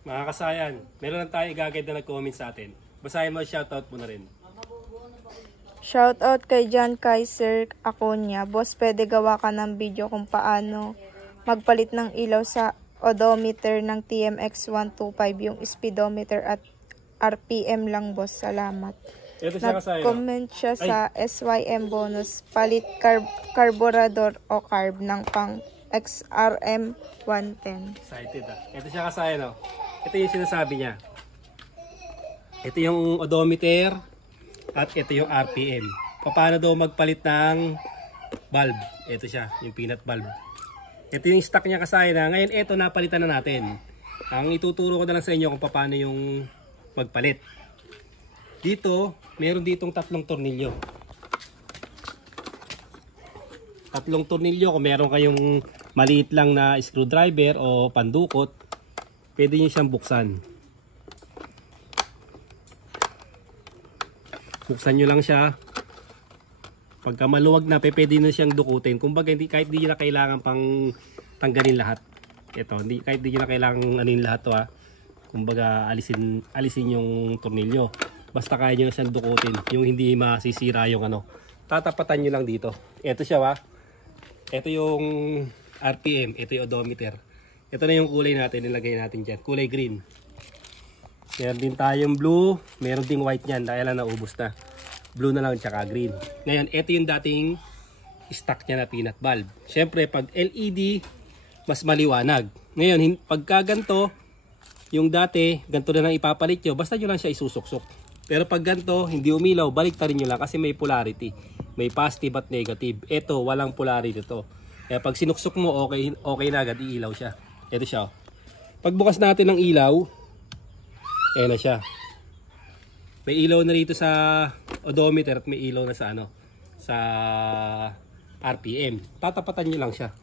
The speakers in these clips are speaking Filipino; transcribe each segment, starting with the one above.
Mga kasayan, meron lang tayo i-guide na nag-comment sa atin. Basahin mo, shoutout mo na rin. Shoutout kay John Kaiser Aconia. Boss, pwede gawa ka ng video kung paano magpalit ng ilaw sa odometer ng TMX 125, yung speedometer at RPM lang, boss. Salamat. Nag-comment siya sa SYM bonus, palit carburetor o carb ng pang XRM 110. Excited ah. Ito siya kasaya, no? Ito yung sinasabi niya. Ito yung odometer at ito yung RPM. Paano daw magpalit ng bulb? Ito siya, yung peanut bulb. Ito yung stock niya kasaya na. Ngayon ito napalitan na natin. Ang ituturo ko na lang sa inyo kung paano yung magpalit. Dito, meron ditong tatlong tornilyo. Tatlong tornilyo, kung meron kayong maliit lang na screwdriver o pandukot, pwede nyo siyang buksan. Buksan nyo lang siya. Pagka maluwag na, pwede nyo siyang dukutin. Kumbaga, kahit di nyo na kailangan pang tanggalin lahat. Ito, kahit di nyo na kailangan anin lahat to ha. Kumbaga, alisin yung tornilyo. Basta kaya nyo na siyang dukutin. Yung hindi masisira yung ano. Tatapatan nyo lang dito. Ito siya ha. Ito yung RPM. Ito yung odometer. Ito na yung kulay natin. Nilagay natin dyan. Kulay green. Meron din tayong blue. Meron ding white yan. Dahil lang naubos na. Blue na lang tsaka green. Ngayon, ito yung dating stock niya na peanut bulb. Siyempre, pag LED, mas maliwanag. Ngayon, pagka ganito, yung dati, ganito na lang ipapalit nyo. Basta nyo lang siya isusuksok. Pero pag ganito, hindi umilaw, baliktarin nyo lang kasi may polarity. May positive at negative. Ito, walang polarity to. Kaya pag sinuksok mo, okay na agad, iilaw siya. Ito siya. Pagbukas natin ng ilaw, ayan na siya. May ilaw na rito sa odometer at may ilaw na sa ano, sa RPM. Tatapatan nyo lang siya.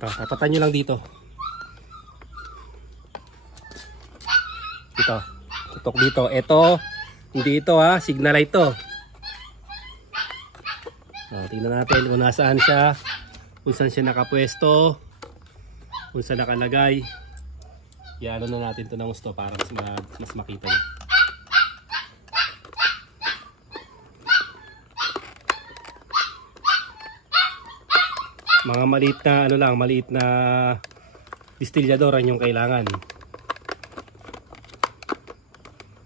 Tatapatan nyo lang dito. Ito, tutok dito. Ito, hindi ito ha, signal light to. Tingnan natin kung nasaan siya, kung saan siya nakapwesto, kung saan nakalagay. Iano na natin ito ng gusto para mas makita nyo. Mga maliit na ano lang, maliit na distillador ang yung kailangan.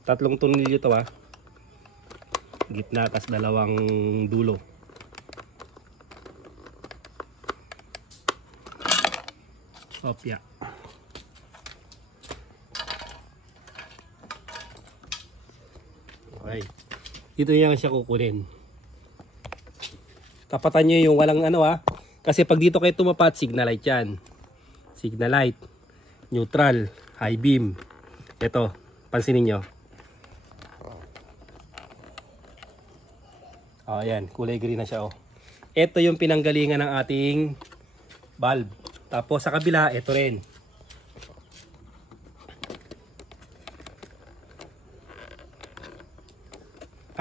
Tatlong tornilyo to ha. Gitna tas dalawang dulo. Opya. Okay. Dito yan siya kukunin. Tapatan nyo yung walang ano ha. Kasi pag dito kayo tumapat, signal light yan. Signal light, neutral, high beam. Ito, pansinin nyo. Ayan, kulay green na siya oh. Ito yung pinanggalingan ng ating bulb. Tapos sa kabila, ito rin.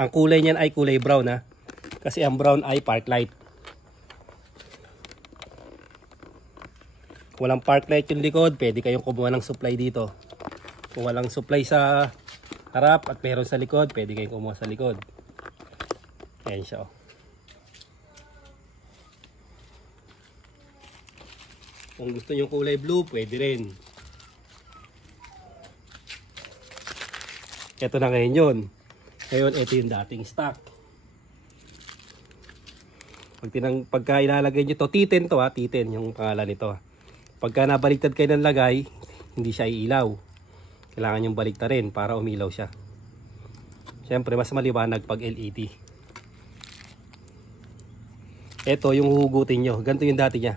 Ang kulay niyan ay kulay brown ha. Kasi ang brown ay park light. Kung walang park light yung likod, pwede kayong kumuha ng supply dito. Kung walang supply sa harap at meron sa likod, pwede kayong kumuha sa likod. Ayan siya oh. Kung gusto nyo kulay blue, pwede rin. Ito na ngayon yun. Ngayon, ito yung dating stock. Pagka ilalagay nyo to, T10 to ha, T10 yung pangalan nito. Pagka nabaliktad kayo ng lagay, hindi siya iilaw. Kailangan nyo baliktarin para umilaw siya. Siyempre, mas maliwanag pag LED. Ito yung huhugutin nyo. Ganito yung dati niya.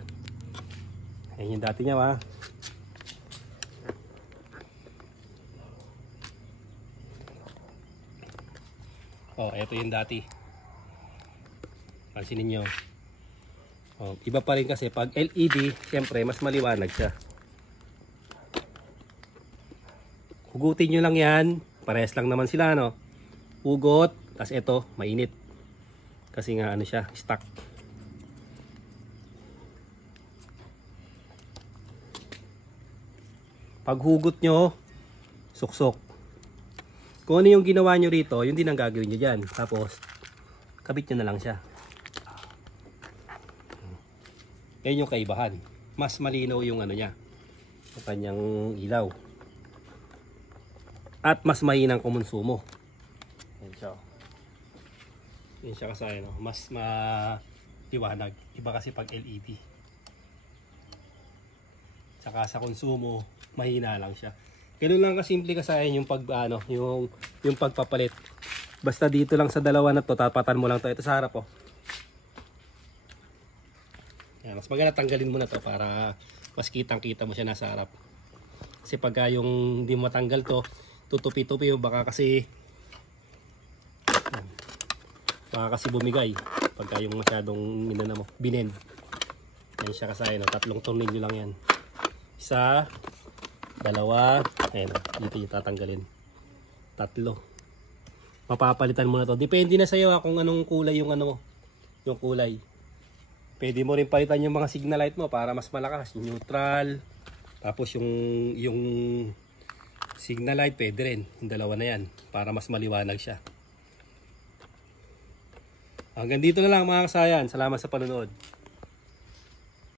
Ayan yung dati niya ha. Oh, ito yung dati. Pansinin nyo. Oh, iba pa rin kasi pag LED, siyempre mas maliwanag siya. Hugutin nyo lang yan. Parehas lang naman sila no. Hugot. Tapos ito, mainit. Kasi nga ano siya, stock. Paghugot nyo, suksok. Kung ano yung ginawa nyo rito, yun din ang gagawin nyo dyan. Tapos, kabit nyo na lang siya. Yan yung kaibahan. Mas malinaw yung ano niya, yung kanyang ilaw. At mas mahinang kumonsumo. Yan siya. Yan siya kasi ano, mas maliwanag. Iba kasi pag LED. Saka sa konsumo, mahina lang siya. Ganun lang kasimple kasayan yung yung pagpapalit. Basta dito lang sa dalawa na to, tapatan mo lang to. Ito sa harap oh. Yan, mas maganda tanggalin mo na to para mas kitang-kita mo siya nasa harap. Kasi pagka yung hindi matanggal to, tutupi-tupi yung baka kasi bumigay pagka yung masyadong binend. Yan siya kasi no, 3 tornilyo lang yan. Isa, dalawa, ayun, dito yung tatanggalin. 3. Mapapalitan mo na to. Depende na sa iyo kung anong kulay yung yung kulay. Pwede mo rin palitan yung mga signal light mo para mas malakas, yung neutral. Tapos yung signal light pwede rin, yung dalawa na yan para mas maliwanag siya. Hanggang dito na lang mga kasayan. Salamat sa panonood.